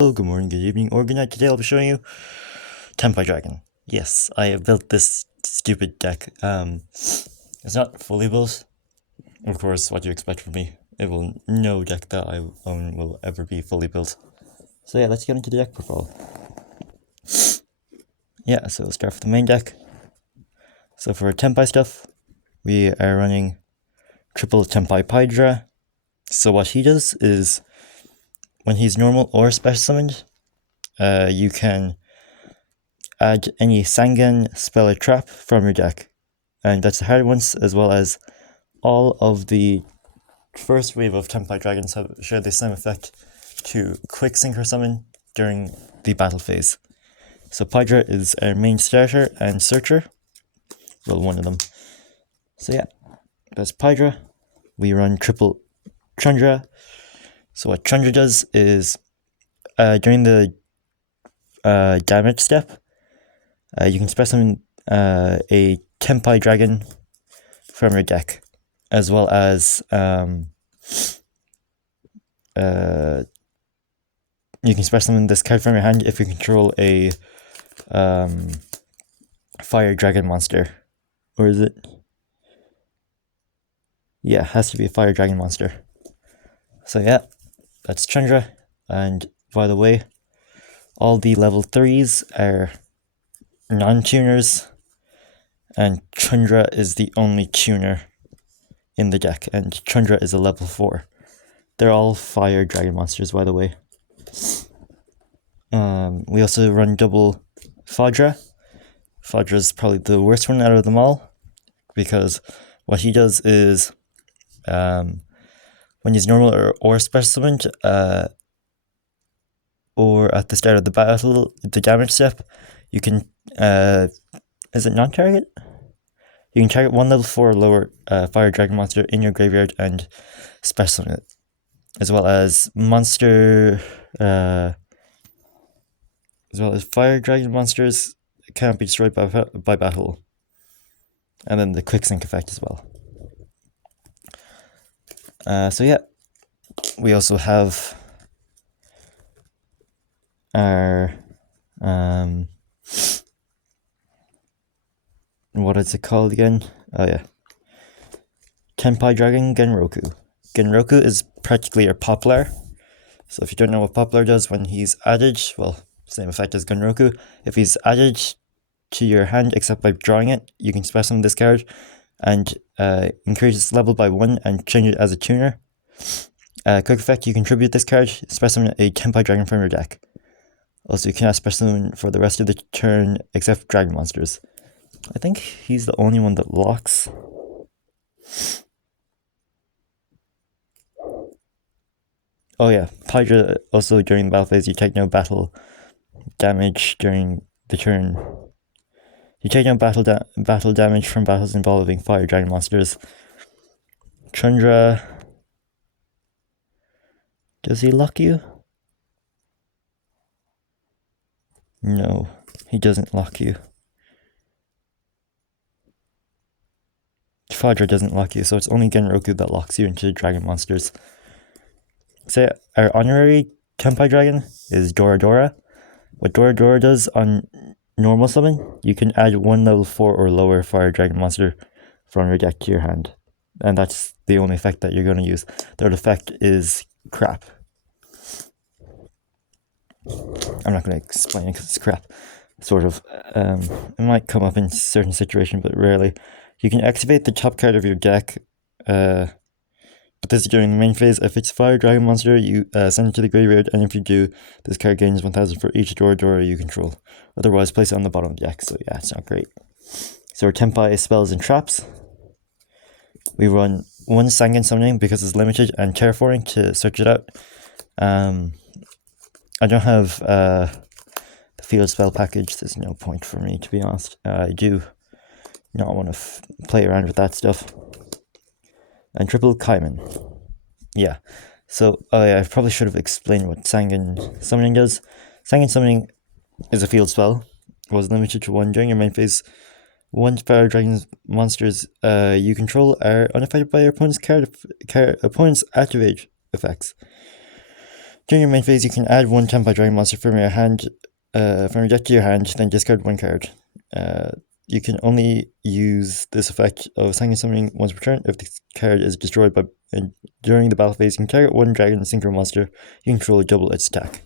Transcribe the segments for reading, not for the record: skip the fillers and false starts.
Hello, good morning, good evening, or good night. Today I'll be showing you Tenpai Dragon. Yes, I have built this stupid deck. It's not fully built. Of course, what you expect from me. No deck that I own will ever be fully built. So yeah, let's get into the deck profile. Yeah, so we'll start with the main deck. So for Tenpai stuff, we are running triple Tenpai Pydra. So what he does is, when he's normal or special summoned, you can add any Sangen spell or trap from your deck. And that's the hard ones, as well as all of the first wave of Tenpai Dragons have share the same effect to quick synchro summon during the battle phase. So Pydra is our main starter and searcher. Well, one of them. So yeah, that's Pydra. We run triple Chandra. So what Chandra does is, during the damage step, you can special summon a Tenpai Dragon from your deck, as well as you can special summon this card from your hand if you control a fire dragon monster. Or is it? Yeah, it has to be a fire dragon monster. So yeah, that's Chandra. And by the way, all the level 3s are non-tuners, and Chandra is the only tuner in the deck, and Chandra is a level 4. They're all fire dragon monsters, by the way. We also run double Fadra. Fadra is probably the worst one out of them all, because what he does is, when he's normal or special summoned, or at the start of the battle, the damage step, you can, is it non-target? You can target one level 4 or lower fire dragon monster in your graveyard and special summon it. As well as fire dragon monsters cannot be destroyed by battle. And then the quick sync effect as well. So yeah, we also have our what is it called again? Oh yeah, Tenpai Dragon Genroku. Genroku is practically your Poplar. So if you don't know what Poplar does when he's added, well, same effect as Genroku. If he's added to your hand, except by drawing it, you can special summon this card and increase its level by 1 and change it as a tuner. Quick effect, you contribute this card, special summon a Tenpai Dragon from your deck. Also, you cannot special summon for the rest of the turn except dragon monsters. I think he's the only one that locks. Oh yeah, Pydra, also during the battle phase, you take no battle damage during the turn. You take no battle damage from battles involving fire dragon monsters. Chandra, does he lock you? No, he doesn't lock you. Pydra doesn't lock you, so it's only Genroku that locks you into dragon monsters. So our honorary Tenpai Dragon is Dora Dora. What Dora Dora does on normal summon, you can add 1 level 4 or lower fire dragon monster from your deck to your hand. And that's the only effect that you're going to use. The other effect is crap. I'm not going to explain it because it's crap. Sort of. It might come up in certain situations, but rarely. You can activate the top card of your deck, but this is during the main phase. If it's Fire Dragon Monster, you send it to the graveyard, and if you do, this card gains 1000 for each Dora Dora you control. Otherwise, place it on the bottom of the deck, so yeah, it's not great. So our Tenpai spells and traps. We run 1 Sangen summoning because it's limited, and terraforming to search it out. I don't have the field spell package. There's no point for me, to be honest. I do not want to play around with that stuff. And triple Kaiman. Yeah. So, I probably should have explained what Sangen Summoning does. Sangen Summoning is a field spell. It was limited to 1 during your main phase. 1 fire dragon monsters you control are unaffected by your opponent's opponent's activate effects. During your main phase, you can add one Tenpai Dragon Monster from your hand, from your deck to your hand, then discard one card. You can only use this effect of Sangen summoning once per turn if the card is destroyed by. And during the battle phase, you can target one dragon synchro monster you control, double its attack.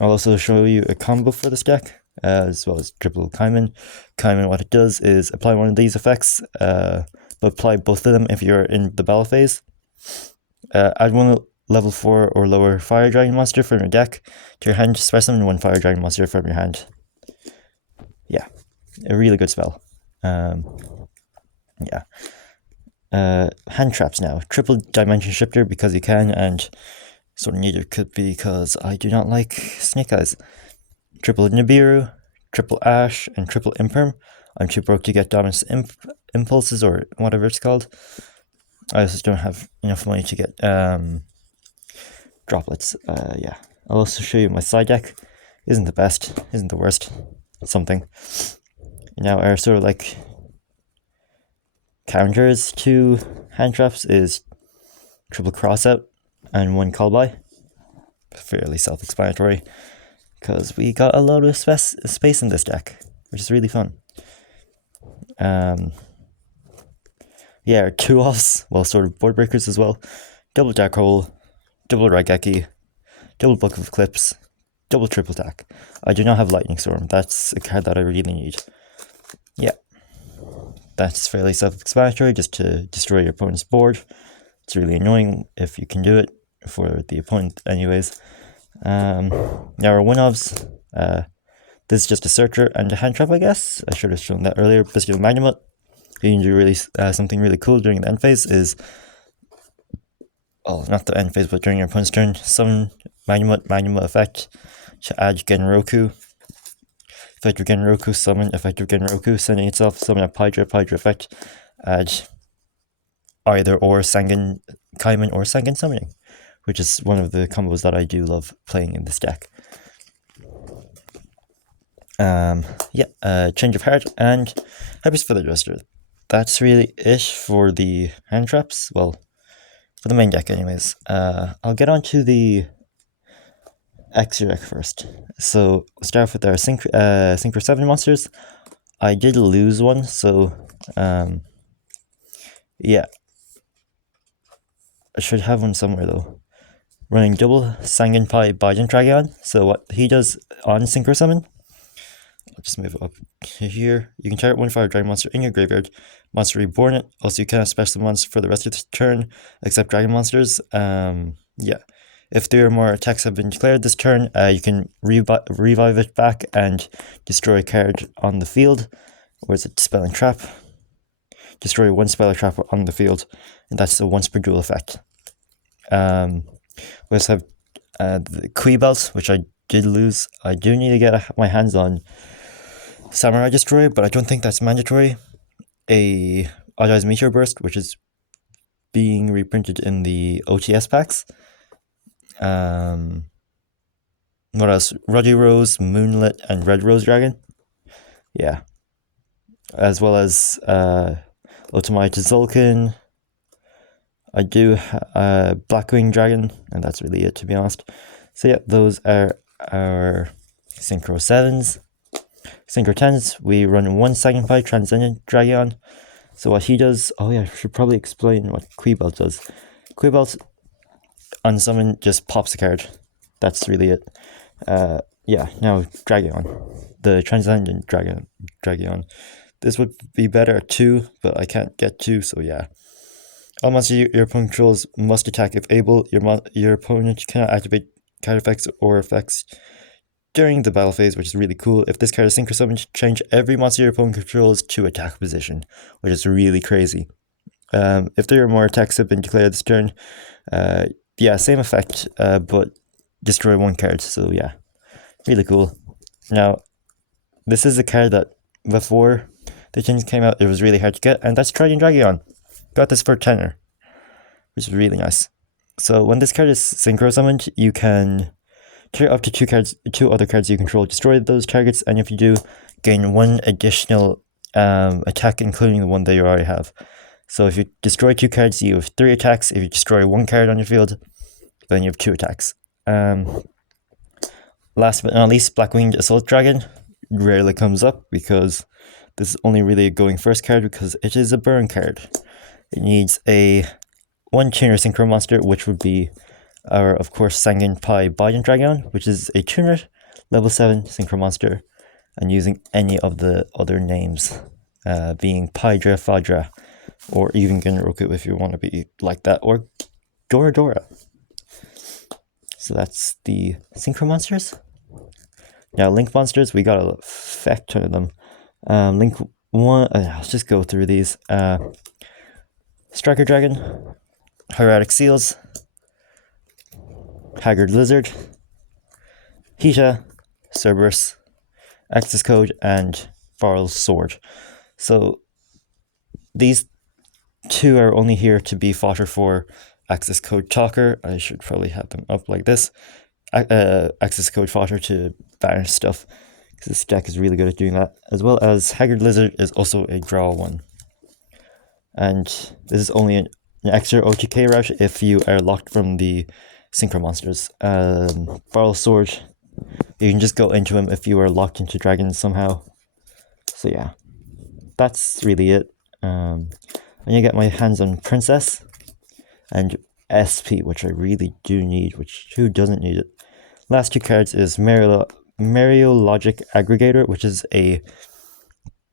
I'll also show you a combo for this deck, as well as triple Kaiman. Kaiman, what it does is apply one of these effects, but apply both of them if you're in the battle phase. Add one level 4 or lower fire dragon monster from your deck to your hand. Special summon one fire dragon monster from your hand. Yeah, a really good spell. Yeah. Hand traps now. Triple dimension shifter because you can, and sort of neither could be because I do not like Snake Eyes. Triple Nibiru, triple Ash, and triple Imperm. I'm too broke to get Dominus Impulses or whatever it's called. I also don't have enough money to get droplets. Yeah. I'll also show you my side deck. Isn't the best, isn't the worst. Something. Now our sort of like counters to hand traps is triple crossout and one call by. Fairly self-explanatory because we got a lot of space in this deck, which is really fun. Yeah, two offs, well, sort of board breakers as well. Double Dark Hole, double Raigeki, double Book of Eclipse, double triple attack. I do not have Lightning Storm. That's a card that I really need. Yeah. That's fairly self-explanatory, just to destroy your opponent's board. It's really annoying if you can do it for the opponent anyways. Now our one-offs. This is just a searcher and a hand trap, I guess. I should have shown that earlier. Basically, Magnamut. You can do really something really cool during the end phase is, well, not the end phase, but during your opponent's turn, summon Magnamut effect to add Genroku. Effective Genroku, summon effective Genroku, sending itself, summon a Pydra effect, add either or Sangen Kaiman or Sangen summoning, which is one of the combos that I do love playing in this deck. Change of Heart and Hyper's Feather Duster. That's really it for the hand traps. Well, for the main deck anyways. I'll get on to the extra deck first. So we'll start off with our Synchro 7 monsters. I did lose one, so yeah. I should have one somewhere though. Running double Tenpai Biden Dragon. So what he does on Synchro Summon, I'll just move it up here. You can target one fire dragon monster in your graveyard. Monster reborn it. Also, you cannot special monster for the rest of the turn, except dragon monsters. Yeah. If 3 or more attacks have been declared this turn, you can revive it back and destroy a card on the field. Or is it Dispel and Trap? Destroy one spell or trap on the field, and that's a once per duel effect. We also have the Kui Belt, which I did lose. I do need to get my hands on Samurai Destroy, but I don't think that's mandatory. A Odd Meteor Burst, which is being reprinted in the OTS packs. What else? Ruddy Rose, Moonlit, and Red Rose Dragon. Yeah. As well as Ultimate Zulkin. I do Blackwing Dragon, and that's really it, to be honest. So yeah, those are our Synchro 7s. Synchro 10s, we run one Tenpai Transcendent Dragon. So what he does, oh yeah, I should probably explain what Kui Belt does. Kui Belt on summon just pops a card. That's really it. Yeah, now Dragon. The Transcendent Dragon. This would be better at 2, but I can't get 2, so yeah. All monsters your opponent controls must attack if able. Your opponent cannot activate card effects or effects during the battle phase, which is really cool. If this card is synchro summoned, change every monster your opponent controls to attack position, which is really crazy. If 3 or more attacks have been declared this turn, yeah, same effect, but destroy one card. So yeah, really cool. Now, this is a card that before the change came out, it was really hard to get, and that's Trident Dragon. Got this for tenner, which is really nice. So when this card is synchro summoned, you can trigger up to 2 other cards you control, destroy those targets, and if you do, gain 1 additional attack, including the one that you already have. So if you destroy 2 cards, you have 3 attacks. If you destroy 1 card on your field, then you have 2 attacks. Last but not least, Blackwinged Assault Dragon rarely comes up because this is only really a going first card because it is a burn card. It needs a 1 tuner synchro monster, which would be our, of course, Sangen Pai Biden Dragon, which is a tuner, level 7 synchro monster, and using any of the other names, being Pydra, Fadra, or even Genroku if you want to be like that, or Dora Dora. So that's the synchro monsters. Now, link monsters, we got a feck ton of them. Link 1, let's just go through these. Striker Dragon, Hieratic Seals, Haggard Lizard, Hita, Cerberus, Access Code, and Varl's Sword. So these 2 are only here to be fodder for Access Code Talker. I should probably have them up like this. Access Code fodder to banish stuff, because this deck is really good at doing that. As well as Haggard Lizard is also a draw 1. And this is only an extra OTK route if you are locked from the synchro monsters. Varl's Sword, you can just go into him if you are locked into dragons somehow. So yeah, that's really it. And you get my hands on Princess and SP, which I really do need, which who doesn't need it? Last 2 cards is Mario Logic Aggregator, which is a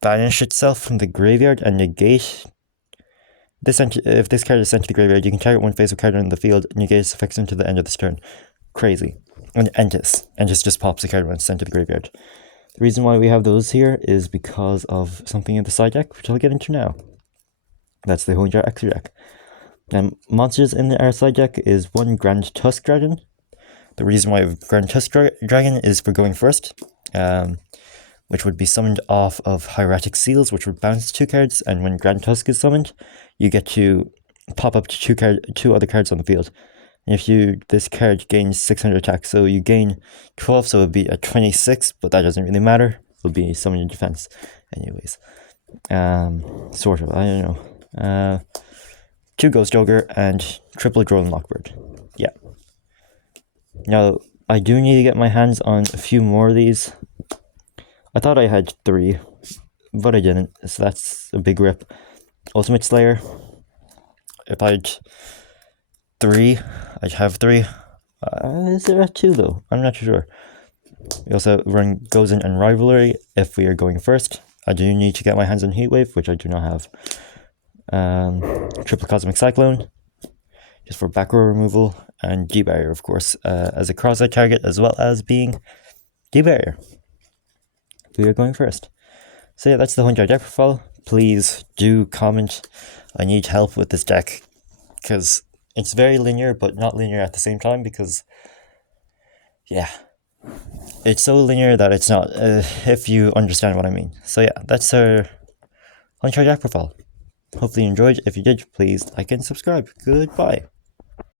banish itself from the graveyard and negate. If this card is sent to the graveyard, you can target one face-up card on the field, negate its effects until the end of this turn. Crazy. And Entis just pops a card when it's sent to the graveyard. The reason why we have those here is because of something in the side deck, which I'll get into now. That's the Honjar Extra deck. And monsters in our side deck is 1 Grand Tusk Dragon. The reason why I have Grand Tusk Dragon is for going first, which would be summoned off of Hieratic Seals, which would bounce 2 cards, and when Grand Tusk is summoned, you get to pop up to 2 other cards on the field. And if this card gains 600 attack, so you gain 12, so it would be a 26, but that doesn't really matter. It'll be summoned in defense anyways. Sort of, I don't know. 2 Ghost Ogre and triple Drone Lockbird. Yeah. Now, I do need to get my hands on a few more of these. I thought I had 3, but I didn't, so that's a big rip. Ultimate Slayer. If I had 3, I'd have 3. Is there a 2 though? I'm not sure. We also run Gozen and Rivalry if we are going first. I do need to get my hands on Heatwave, which I do not have. Triple Cosmic Cyclone, just for back row removal, and D-Barrier, of course, as a cross-eye target, as well as being D-Barrier. We are going first. So yeah, that's the Honjar deck profile. Please do comment. I need help with this deck, because it's very linear, but not linear at the same time, because, yeah, it's so linear that it's not, if you understand what I mean. So yeah, that's our Honjar deck profile. Hopefully you enjoyed. If you did, please like and subscribe. Goodbye.